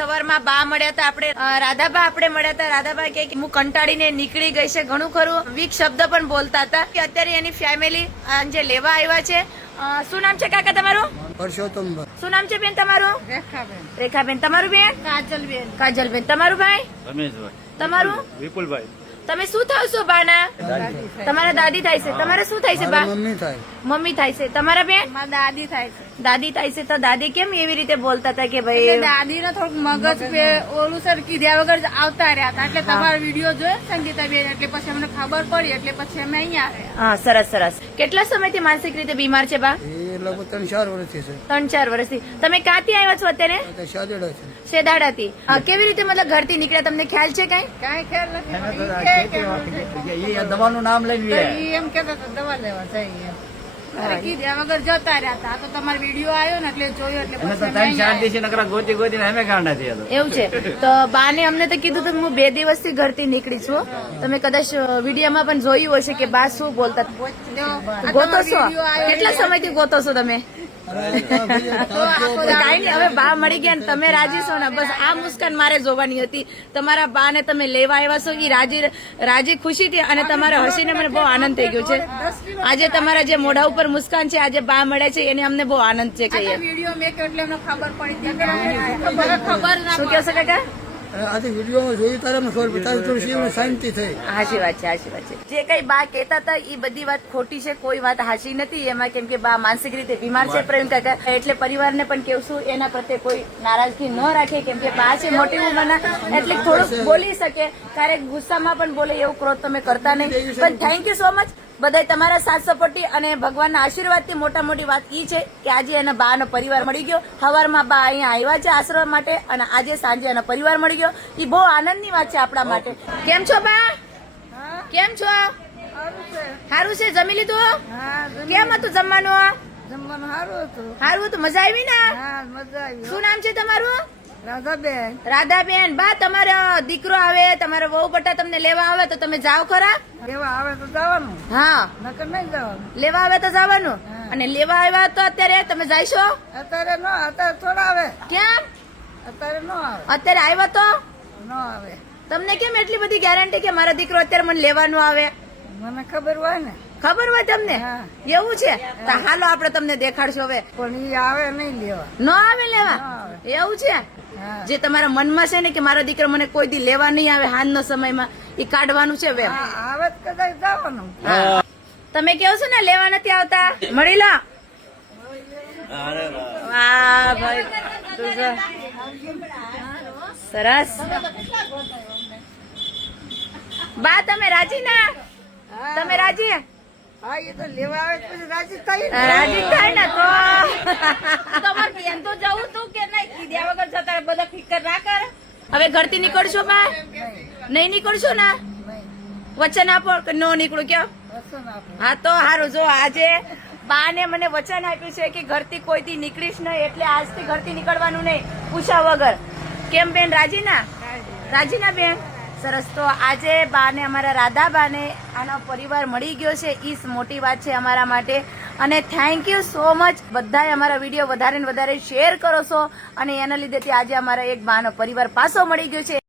સવારમાં બા મળ્યા હતા આપણે રાધાબા આપણે મળ્યા હતા. રાધાબા કે હું કંટાળીને નીકળી ગઈ છે, ઘણું ખરું વીક શબ્દ પણ બોલતા હતા. અત્યારે એની ફેમિલી જે લેવા આવ્યા છે. શું નામ છે કાકા તમારું? પરસોત્તમ. શું નામ છે બેન તમારું? રેખાબેન. રેખાબેન. તમારું બેન? કાજલબેન. કાજલબેન. તમારું ભાઈ? રમેશભાઈ. તમારું? વિપુલભાઈ. તમે શું થાવ છો બાના? તમારા દાદી થાય છે. તમારે શું થાય છે બા? મમ્મી થાય. મમ્મી થાય છે. તમારા બેન? મારા દાદી થાય છે. દાદી થાય છે. તો દાદી કેમ એવી રીતે બોલતા હતા કે એટલે ભાઈ દાદી ને થોડુંક મગજ પે ઓલું સર કીધા વગર આવતા રહ્યા હતા. એટલે તમારો વિડીયો જોયો સંગીતાબેન, એટલે પછી અમને ખબર પડી, એટલે પછી અમે અહીંયા આવ્યા. હા, સરસ સરસ. કેટલા સમયથી માનસિક રીતે બીમાર છે બા? એ લગભગ 3-4 વર્ષથી છે. 3-4 વર્ષથી. તમે ક્યાંથી આવ્યા છો અત્યારે? શાદેડા છે. શેદાડાથી. કેવી રીતે મતલબ ઘરથી નીકળ્યા, તમને ખ્યાલ છે કઈ? કાંઈ ખ્યાલ નથી. દવાનું નામ લઈને ઈ એમ કેતા હતા દવા લેવા જઈએ એમ. અરે કીધા વગર જતા રહ્યા હતા. આ તો તમારો વિડીયો આવ્યો ને એટલે જોયો, એટલે પછી અમે અહીંયા આવ્યા. ગોતી ગોતીને અમે કાંડા થયા એવું છે. તો બાને અમને તો કીધું હતું કે હું 2 દિવસથી ઘરથી નીકળી છું. તમે કદાચ વિડીયોમાં પણ જોયું હશે કે બા શું બોલતા. ગોતો છો? કેટલા સમયથી ગોતો છો તમે? કાઈ નહીં, હવે બા મળી ગયા ને તમે રાજી છો ને, બસ આ મુસ્કાન મારે જોવાની હતી. તમારા બા ને તમે લેવા આવ્યા છો એ રાજી ખુશીથી, અને તમારા હસીને મને બહુ આનંદ થઈ ગયો છે. આજે તમારા જે મોઢા ઉપર મુસ્કાન છે, આજે બા મળ્યા છે એને અમને બહુ આનંદ છે. કહીએ વિડીયો મેં કે એટલે અમને ખબર પડી ખબર ના શું કહો છો કાકા? આજે વિડીયોમાં જોયું તારે મને ખબર પડી, તારે થોડી શી શાંતિ થઈ. હાચી વાત છે, હાચી વાત છે. જે કઈ બા કહેતા હતા એ બધી વાત ખોટી છે, કોઈ વાત હાચી નથી એમાં. કેમ કે બા માનસિક રીતે બીમાર છે પ્રવીણ કાકા, એટલે પરિવારને પણ કેવશું એના પ્રત્યે કોઈ નારાજગી ન રાખે. કેમ કે બા છે મોટી ઉંમરના, એટલે થોડુંક બોલી શકે, ક્યારેક ગુસ્સામાં પણ બોલે, એવું ક્રોધ તમે કરતા નહીં. પણ થેન્ક યુ સો મચ બધા તમારા સાથ સપોર્ટથી અને ભગવાનના આશીર્વાદથી. મોટા મોટી વાત એ છે કે આજે એના બાનો પરિવાર મળી ગયો. સવારમાં બા અહીંયા આવ્યા છે આશ્રમ માટે, અને આજે સાંજે એનો પરિવાર મળી ગયો. એ બહુ આનંદની વાત છે આપણા માટે. કેમ છો બા? કેમ છો? સારું છે. જમી લીધું? કેમ હતું જમવાનું? જમવાનું સારું હતું. સારું હતું. મજા આવી ને? હા, મજા આવી. શું નામ છે તમારું? રાધાબેન. રાધાબેન. બા તમારો દીકરો આવે, તમારો વહુ બટા તમને લેવા આવે તો તમે જાઓ ખરા? લેવા આવે તો જવાનું, હા. નકર નહીં જવાનું. લેવા આવે તો જવાનું. અને લેવા આવ્યા તો અત્યારે તમે જાયશો? અત્યારે નો, અત્યારે થોડા આવે. કેમ? અત્યારે નો આવે. અત્યારે આવ્યા તો નો આવે. તમને કેમ એટલી બધી ગેરંટી કે મારો દીકરો અત્યારે મને લેવાનું આવે? મને ખબર હોય ને. ખબર હોય તમને? હા. એવું છે? તો હાલો આપણે તમને દેખાડશું હવે. પણ ઈ આવે નહીં લેવા. ન આવે લેવા? આવે. એવું છે? હા. જે તમારા મનમાં છે ને કે મારો દીકરો મને કોઈ દી લેવા નહીં આવે હાલનો સમયમાં, એ કાઢવાનું છે વેમ. હા, આવે તો કદાચ જવાનું. હા. તમે કેવો છો ને લેવા નથી આવતા? મળી લો. વાહ ભાઈ, તું જો. સરસ. બા તમે રાજી ના? તમે રાજી? હા, એ તો લેવા આવે પછી રાજી થાય ને. રાજી થાય ને તો તમારે બેન તો જવું તું કે નહીં? કીધા વગર જતા બધા ફિકર ના કરે. હવે ઘરથી નીકળશો બા? નહીં નીકળશો ને? વચન આપો કે નો નીકળું કેમ? વસન આપો. હા તો સારું. જો આજે બાને મને વચન આપ્યું છે કે ઘરથી કોઈથી નીકળીશ નહીં, એટલે આજથી ઘરથી નીકળવાનું નહીં પૂછા વગર. કેમ બેન, રાજી ના? રાજી ના બેન? સરસ. તો આજે બાને, અમારા રાધા બાને આનો પરિવાર મળી ગયો છે, એ મોટી વાત છે અમારા માટે. અને થેન્ક યુ સો મચ. બધાએ અમારા વિડીયો વધારે ને વધારે શેર કરો છો, અને એના લીધેથી આજે અમારા એક બાનો પરિવાર પાછો મળી ગયો છે.